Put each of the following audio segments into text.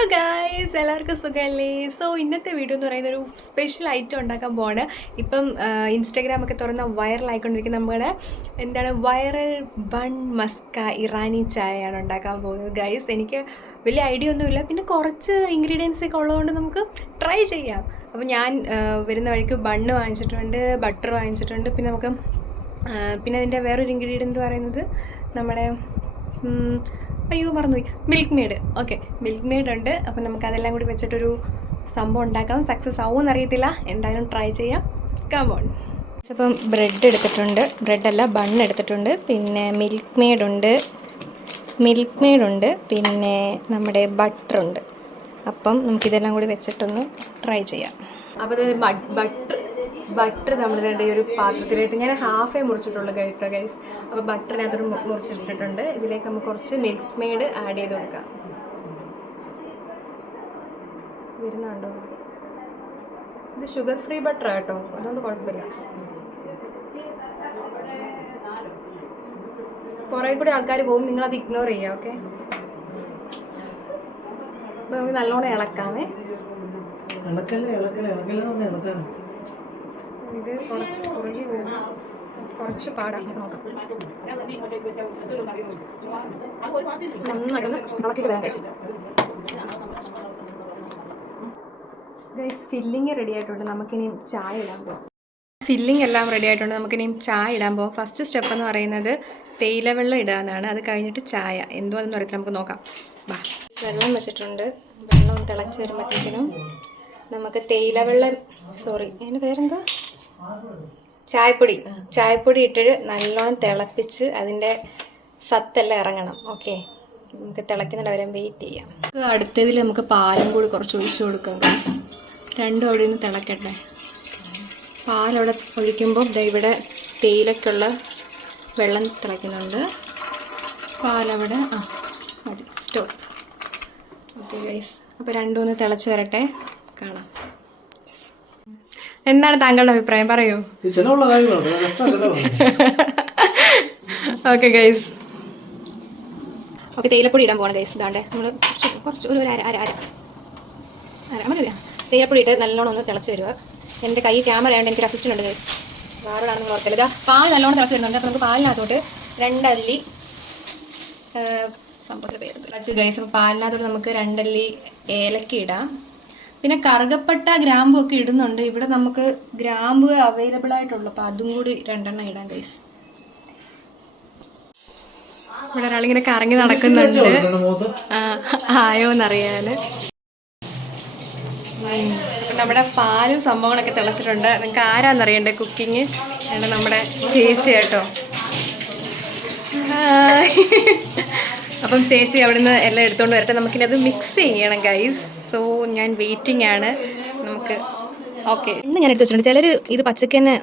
Hello guys എല്ലാവർക്കും സുഖമല്ലേ so ഇന്നത്തെ വീഡിയോ എന്ന് പറയുന്ന ഒരു സ്പെഷ്യൽ ഐറ്റം ഉണ്ടാക്കാൻ പോവാണ്. ഇപ്പം ഇൻസ്റ്റാഗ്രാം ഒക്കെ തുറന്ന വൈറലായിക്കൊണ്ടിരിക്കുന്ന നമ്മുടെ എന്താണ് വൈറൽ ബൺ മസ്ക ഇറാനി ചായയാണ് ഉണ്ടാക്കാൻ പോകുന്നത് ഗൈസ് എനിക്ക് വലിയ ഐഡിയ ഒന്നുമില്ല. പിന്നെ കുറച്ച് ഇൻഗ്രീഡിയൻസ് ഒക്കെ ഉള്ളതുകൊണ്ട് നമുക്ക് ട്രൈ ചെയ്യാം. അപ്പോൾ ഞാൻ വരുന്ന വഴിക്ക് ബണ്ണ് വാങ്ങിച്ചിട്ടുണ്ട് ബട്ടർ വാങ്ങിച്ചിട്ടുണ്ട്. പിന്നെ നമുക്ക് പിന്നെ അതിന്റെ വേറൊരു ഇൻഗ്രീഡിയന്റ് എന്ന് പറയുന്നത് നമ്മുടെ അയ്യോ മറന്നുപോയി. Milkmaid okay Milkmaid ഉണ്ട്. അപ്പം നമുക്ക് അതെല്ലാം കൂടി വെച്ചിട്ടൊരു സംഭവം ഉണ്ടാക്കാം. സക്സസ് ആവുമെന്ന് അറിയത്തില്ല എന്തായാലും ട്രൈ ചെയ്യാം. കമോൺ അപ്പം ബ്രെഡ് എടുത്തിട്ടുണ്ട്. ബ്രെഡല്ല ബൺ എടുത്തിട്ടുണ്ട്. പിന്നെ മിൽക്ക് മെയ്ഡ് ഉണ്ട്. മിൽക്ക് മെയ്ഡ് ഉണ്ട്. പിന്നെ നമ്മുടെ ബട്ടറുണ്ട് അപ്പം നമുക്കിതെല്ലാം കൂടി വെച്ചിട്ടൊന്ന് ട്രൈ ചെയ്യാം. അപ്പോൾ ബട്ടർ ബട്ടർ നമ്മൾ ഈ ഒരു പാത്രത്തിലേക്ക് ഞാൻ ഹാഫേ മുറിച്ചിട്ടുള്ളൂ കേട്ടോ ഗൈസ് അപ്പോൾ ബട്ടറിനകത്തൊരു മുറിച്ചിട്ടിട്ടുണ്ട്. ഇതിലേക്ക് നമുക്ക് കുറച്ച് മിൽക്ക് മെയ്ഡ് ആഡ് ചെയ്ത് കൊടുക്കാം. വരുന്നുണ്ടോ? ഇത് ഷുഗർ ഫ്രീ ബട്ടർ കേട്ടോ അതുകൊണ്ട് കുഴപ്പമില്ല. കുറേ കൂടി ആൾക്കാർ പോകും നിങ്ങളത് ഇഗ്നോർ ചെയ്യുക ഓക്കെ അപ്പോൾ നമുക്ക് നല്ലോണം ഇളക്കാമേ. ഇളക്കല്ലേ ഇളക്കല്ലേ ഇളക്കല്ലേ ഇളക്കാൻ ഇത് കുറച്ച് കുറുകി വരും കുറച്ച് പാടാം. നമുക്ക് നോക്കാം. വരാം ഗൈസ് ഫില്ലിങ് റെഡി ആയിട്ടുണ്ട്. നമുക്കിനി ചായ ഇടാൻ പോകാം ഫില്ലിംഗ് എല്ലാം റെഡി ആയിട്ടുണ്ട്. നമുക്കിനിയും ചായ ഇടാൻ പോകാം ഫസ്റ്റ് സ്റ്റെപ്പ് എന്ന് പറയുന്നത് തേയില വെള്ളം ഇടാനാണ് അത് കഴിഞ്ഞിട്ട് ചായ. എന്തോ അതെന്ന് പറയത്തില്ല നമുക്ക് നോക്കാം. വാ. വെള്ളം വെച്ചിട്ടുണ്ട്. വെള്ളം തിളച്ച് വരുമ്പോഴത്തേക്കിനും നമുക്ക് തേയില വെള്ളം സോറി അതിന് പേരെന്താ? ചായപ്പൊടി. ചായപ്പൊടി ഇട്ടിട്ട് നല്ലോണം തിളപ്പിച്ച് അതിന്റെ സത്തെല്ലാം ഇറങ്ങണം. ഓക്കെ നമുക്ക് തിളക്കുന്നുണ്ട് വരെ വെയിറ്റ് ചെയ്യാം. അടുത്തതിൽ നമുക്ക് പാലും കൂടി കുറച്ച് ഒഴിച്ചു കൊടുക്കാം. രണ്ടും അവിടെ നിന്ന് തിളക്കട്ടെ. പാലവിടെ ഒഴിക്കുമ്പോൾ ഇവിടെ തേയിലക്കുള്ള വെള്ളം തിളയ്ക്കുന്നുണ്ട് പാലവിടെ ആ മതി. സ്റ്റോപ്പ് ഓക്കെ ഗൈസ് അപ്പോൾ രണ്ടുമൂന്ന് തിളച്ച് വരട്ടെ. കാണാം. എന്താണ് താങ്കളുടെ അഭിപ്രായം? പറയൂ. ഓക്കെ ഗൈസ് ഓക്കെ തേയിലപ്പൊടി ഇടാൻ പോകണം ഗൈസ് ഇതാണ്ട്. നമ്മൾ കുറച്ച് കുറച്ച് ഒരു അര അര അര. അര മതി മതി. തേയിലപ്പൊടി ഇട്ട് നല്ലോണം ഒന്ന് തിളച്ച് വരിക. എന്റെ കൈ ക്യാമറ ഉണ്ട് എനിക്ക് അസിസ്റ്റന്റ് ഉണ്ട് ഗൈസ് വേറൊരാണെന്ന് ഓർത്തില്ല ഇതാ പാൽ നല്ലോണം തിളച്ച് വരുന്നുണ്ട്. അപ്പോൾ നമുക്ക് പാലിനകത്തോട്ട് രണ്ടല്ലി സംഭവത്തിൽ പേര് തിളച്ച് ഗൈസ് അപ്പോൾ പാലിനകത്തോട്ട് നമുക്ക് രണ്ടല്ലി ഏലക്ക ഇടാം. പിന്നെ കറുകപ്പട്ട ഗ്രാമ്പു ഒക്കെ ഇടുന്നുണ്ട്. ഇവിടെ നമുക്ക് ഗ്രാമ്പു അവൈലബിൾ ആയിട്ടുള്ളൂ. അപ്പൊ അതും കൂടി രണ്ടെണ്ണം ഇടാം ഗൈസ് ഇവിടെ ഒരാളിങ്ങനെ കറങ്ങി നടക്കുന്നുണ്ട്. ആയോന്നറിയാന്. നമ്മുടെ പാലും സംഭവങ്ങളൊക്കെ തിളച്ചിട്ടുണ്ട്. നിങ്ങൾക്ക് ആരാന്നറിയണ്ടേ കുക്കിങ്? നമ്മുടെ ചേച്ചി കേട്ടോ. അപ്പം ചേച്ചി അവിടുന്ന് എല്ലാം എടുത്തുകൊണ്ട് വരട്ടെ. നമുക്കിനി അത് മിക്സ് ചെയ്യണം ഗൈസ് സോ ഞാൻ വെയിറ്റിംഗ് ആണ്. നമുക്ക് ഓക്കെ ഇന്ന് ഞാൻ എടുത്ത് വെച്ചിട്ടുണ്ട്. ചിലർ ഇത് പച്ചക്ക് തന്നെ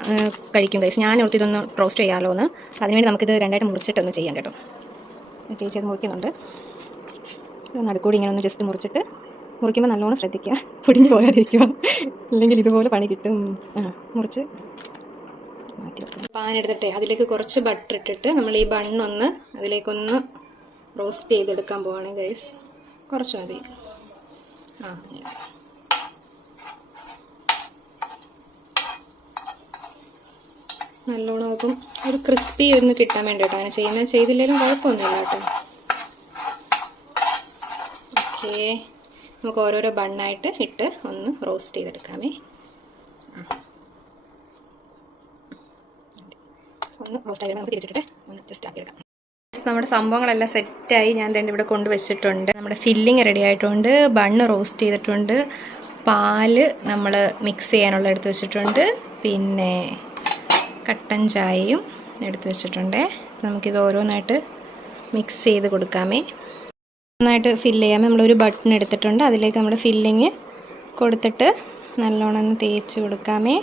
കഴിക്കും ഗൈസ് ഞാൻ ഓർത്ത് ഇതൊന്ന് റോസ്റ്റ് ചെയ്യാമല്ലോ എന്ന് അതിനുവേണ്ടി നമുക്കിത് രണ്ടായിട്ട് മുറിച്ചിട്ടൊന്ന് ചെയ്യാം കേട്ടോ. ചേച്ചി അത് മുറിക്കുന്നുണ്ട്. നടുക്കൂടി ഇങ്ങനെ ഒന്ന് ജസ്റ്റ് മുറിച്ചിട്ട് മുറിക്കുമ്പോൾ നല്ലോണം ശ്രദ്ധിക്കുക. പൊടിഞ്ഞു പോകാതിരിക്കുക. അല്ലെങ്കിൽ ഇതുപോലെ പണി കിട്ടും. ആ മുറിച്ച് മാറ്റി പാൻ എടുത്തിട്ട് അതിലേക്ക് കുറച്ച് ബട്ടർ ഇട്ടിട്ട് നമ്മൾ ഈ ബണ്ണൊന്ന് അതിലേക്കൊന്ന് റോസ്റ്റ് ചെയ്തെടുക്കാൻ പോവാണ് ഗൈസ് കുറച്ച് മതി. ആ നല്ലോണം അപ്പം ഒരു ക്രിസ്പി ഒന്ന് കിട്ടാൻ വേണ്ടിട്ടാണ് അങ്ങനെ ചെയ്യുന്ന. ചെയ്തില്ലെങ്കിലും കുഴപ്പമൊന്നുമില്ല കേട്ടോ. ഓക്കെ നമുക്ക് ഓരോരോ ബണ്ണായിട്ട് ഇട്ട് ഒന്ന് റോസ്റ്റ് ചെയ്തെടുക്കാമേ. ഒന്ന് റോസ്റ്റ് ആയിട്ട് നമുക്ക് തിരിച്ചിട്ട് ഒന്ന് ജസ്റ്റ് ആക്കി എടുക്കാം നമ്മുടെ സംഭവങ്ങളെല്ലാം സെറ്റായി ഞാൻ തന്നെ ഇവിടെ കൊണ്ട് വെച്ചിട്ടുണ്ട്. നമ്മുടെ ഫില്ലിങ് റെഡി ആയിട്ടുണ്ട്. ബണ്ണ് റോസ്റ്റ് ചെയ്തിട്ടുണ്ട്. പാൽ നമ്മൾ മിക്സ് ചെയ്യാനുള്ള എടുത്ത് വെച്ചിട്ടുണ്ട്. പിന്നെ കട്ടൻ ചായയും എടുത്ത് വെച്ചിട്ടുണ്ട്. നമുക്കിത് ഓരോന്നായിട്ട് മിക്സ് ചെയ്ത് കൊടുക്കാമേ. നന്നായിട്ട് ഫില്ല് ചെയ്യാമേ നമ്മളൊരു ബട്ടൺ എടുത്തിട്ടുണ്ട്. അതിലേക്ക് നമ്മുടെ ഫില്ലിങ് കൊടുത്തിട്ട് നല്ലോണം ഒന്ന് തേച്ച് കൊടുക്കാമേ.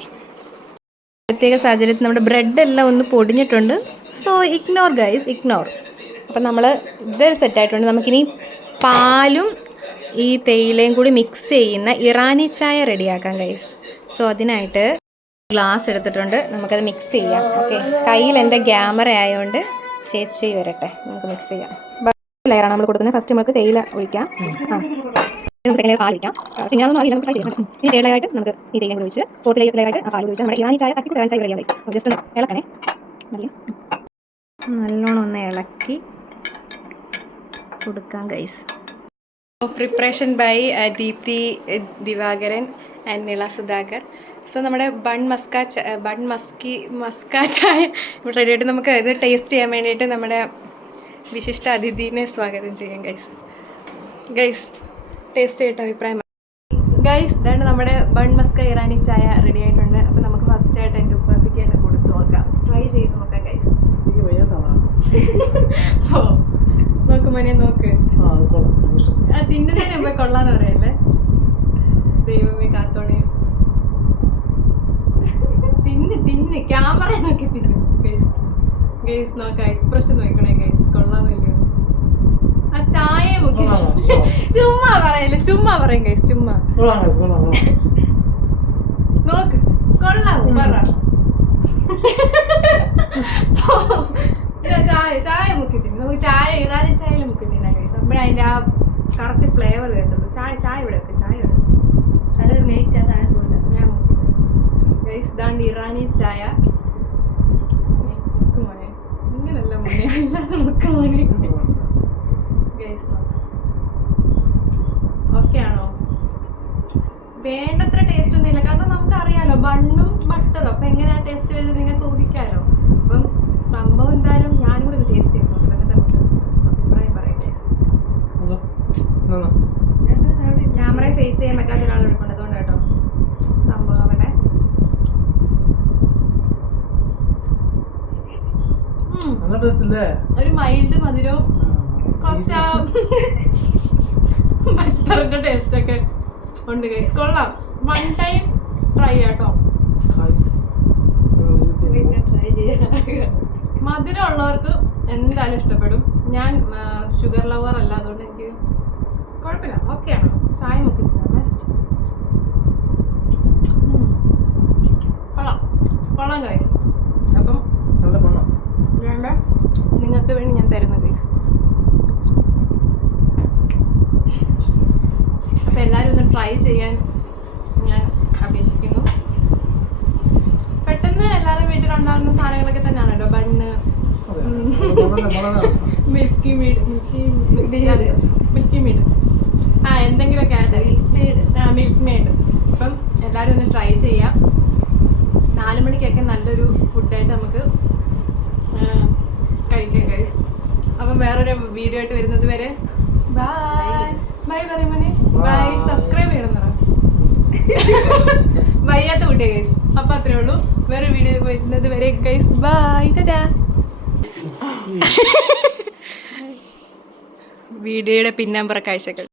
പ്രത്യേക സാഹചര്യത്തിൽ നമ്മുടെ ബ്രെഡ് എല്ലാം ഒന്ന് പൊടിഞ്ഞിട്ടുണ്ട്. സോ ഇഗ്നോർ ഗൈസ് ഇഗ്നോർ അപ്പം നമ്മൾ ഇത് സെറ്റായിട്ടുണ്ട് നമുക്കിനി പാലും ഈ തേയിലയും കൂടി മിക്സ് ചെയ്യുന്ന ഇറാനി ചായ റെഡിയാക്കാം ഗൈസ് സോ അതിനായിട്ട് ഗ്ലാസ് എടുത്തിട്ടുണ്ട്. നമുക്കത് മിക്സ് ചെയ്യാം. ഓക്കെ കയ്യിൽ എന്റെ ക്യാമറ ആയതുകൊണ്ട് ചേച്ചി വരട്ടെ. നമുക്ക് മിക്സ് ചെയ്യാം. ലെയറാണ് നമ്മൾ കൊടുക്കുന്നത്. ഫസ്റ്റ് നമുക്ക് തേയില ഒഴിക്കാം. ആ. നമുക്ക് പാൽ ഒഴിക്കാം. അതൊന്നും ആദ്യം നമുക്ക് ട്രൈ ചെയ്യാം. ഇനി തേർഡ് ലെയറായിട്ട് നമുക്ക് ഈ തേയില കൂടി ഒഴിച്ച് ഫോർത്ത് ലെയറായിട്ട് ആ പാൽ ഒഴിച്ച് നമ്മുടെ ഇറാനി ചായ കത്തി ഇറാനി ചായ റെഡിയാവും ജസ്റ്റ് ഒന്ന് ഇളക്കണേ. നല്ലോണം ഒന്ന് ഇളക്കി കൊടുക്കാം guys preparation by Deepthi Divakaran and Nila Sudhakar so നമ്മുടെ ബൺ മസ്ക ച- ബൺ മസ്കി മസ്ക ചായ ഇവിടെ റെഡി ആയിട്ട് നമുക്ക് ഇത് ടേസ്റ്റ് ചെയ്യാൻ വേണ്ടിയിട്ട് നമ്മുടെ വിശിഷ്ട അതിഥീനെ സ്വാഗതം ചെയ്യാം ഗൈസ് ഗൈസ് ടേസ്റ്റ് ചെയ്തിട്ട് അഭിപ്രായം? ഗൈസ് ഇതാണ് നമ്മുടെ ബൺ മസ്ക ഇറാനി ചായ റെഡി ആയിട്ടുണ്ട്. അപ്പോൾ നമുക്ക് ഫസ്റ്റ് ആയിട്ട് എന്റെ ഉപ്പാപ്പിക്ക് തന്നെ കൊടുത്തു നോക്കാം. ട്രൈ ചെയ്ത് നോക്കാം ഗൈസ് ഓ നോക്ക്. മോനെ നോക്ക് ആ തിന്നുന്നതിന് മുമ്പേ കൊള്ളാന്ന് പറയല്ലേ? ദൈവമേ കാത്തോണേ. തിന്ന് തിന്ന്. ക്യാമറ നോക്കി തിന്നു. ഗൈസ് ഗൈസ് നോക്കാം എക്സ്പ്രഷൻ നോക്കണേ ഗൈസ്. കൊള്ളാമല്ലോ ആ ചായ മുക്കി. ചുമ്മാ പറയല്ലേ ചുമ്മാ പറയും ഗൈസ് ചുമ്മാ. നോക്ക്. കൊള്ളാം പറ. ഇതാ ചായ ചായ മുക്കി തിന്നു. നമുക്ക് ചായ ഇറാനി ചായയിൽ മുക്കി തിന്നാം ഗൈസ് അപ്പോഴേ അതിന്റെ ആ കറക്റ്റ് ഫ്ലേവർ വരത്തുള്ളൂ. ചായ ചായ ഇവിടെ വെക്ക് ചായ ഇവിടെ അത് മേറ്റ് അതാണ് പോലെ. ഞാൻ ഗൈസ് ഇതാണ്ട് ഇറാനി ചായ. മുക്കുമോനെ ഇങ്ങനല്ല മോനെ. അല്ലാതെ മുക്ക് മോനെ. ഗൈസ് ഓക്കെ ആണോ? വേണ്ടത്ര ടേസ്റ്റ് ഒന്നും ഇല്ല കാരണം നമുക്ക് അറിയാലോ ബണ്ണും ബട്ടറും അപ്പൊ എങ്ങനെയാ ടേസ്റ്റ് ചെയ്ത് നിങ്ങൾക്ക് ഊഹിക്കാലോ? സംഭവം എന്തായാലും ഞാനും കൂടെ ടേസ്റ്റ് ചെയ്തു എന്നിട്ട് നമുക്ക് അഭിപ്രായം പറയാം. ക്യാമറയെ ഫേസ് ചെയ്യാൻ പറ്റാത്ത ഒരാൾ എടുക്കൊണ്ട് അതുകൊണ്ട് കേട്ടോ സംഭവം അവിടെ ഒരു മൈൽഡ് മധുരവും കുറച്ച് ബട്ടറിന്റെ ടേസ്റ്റ് ഒക്കെ ഉണ്ട് ഗൈസ് കൊള്ളാം. വൺ ടൈം ട്രൈ ചെയ്യാട്ടോ use ചെയ്യുമ്പോൾ മധുരം ഉള്ളവർക്ക് എന്തായാലും ഇഷ്ടപ്പെടും. ഞാൻ ഷുഗർ ലവർ അല്ല അതുകൊണ്ട് എനിക്ക് കുഴപ്പമില്ല. ഓക്കെ ആണോ? ചായ മുക്കി ഉം. കൊള്ളാം. കൊള്ളാം ഗൈസ് അപ്പം വേണ്ട. നിങ്ങൾക്ക് വേണ്ടി ഞാൻ തരുന്നു ഗൈസ് അപ്പം എല്ലാവരും ഒന്ന് ട്രൈ ചെയ്യാൻ ഞാൻ അപേക്ഷിക്കുന്നു പെട്ടെന്ന് എല്ലാവരുടെ വീട്ടിലുണ്ടാകുന്ന സാധനങ്ങളൊക്കെ തന്നെയാണല്ലോ. ബണ്ണ് മിൽക്കി മീഡ് മിൽക്കി മിൽക്കി മീഡ് ആ എന്തെങ്കിലുമൊക്കെ ആയിട്ട്. ആ മിൽക്ക് മെയ്ഡ് അപ്പം എല്ലാവരും ഒന്ന് ട്രൈ ചെയ്യാം. നാല് മണിക്കൊക്കെ നല്ലൊരു ഫുഡായിട്ട് നമുക്ക് കഴിക്കാം ഗൈസ് അപ്പം വേറൊരു വീഡിയോ ആയിട്ട് വരുന്നത് വരെ. ബൈ. ബൈ പറയുമ്പോനെ ബൈ. സബ്സ്ക്രൈബ് ചെയ്യണം വയ്യാത്ത കുട്ടിയെ ഗൈസ് അപ്പം അത്രേ ഉള്ളൂ. വേറെ വീഡിയോ വരുന്നത് വരെ ഗൈസ് ബൈ ടാ വീഡിയോയുടെ പിന്നമ്പറ കാഴ്ചകൾ.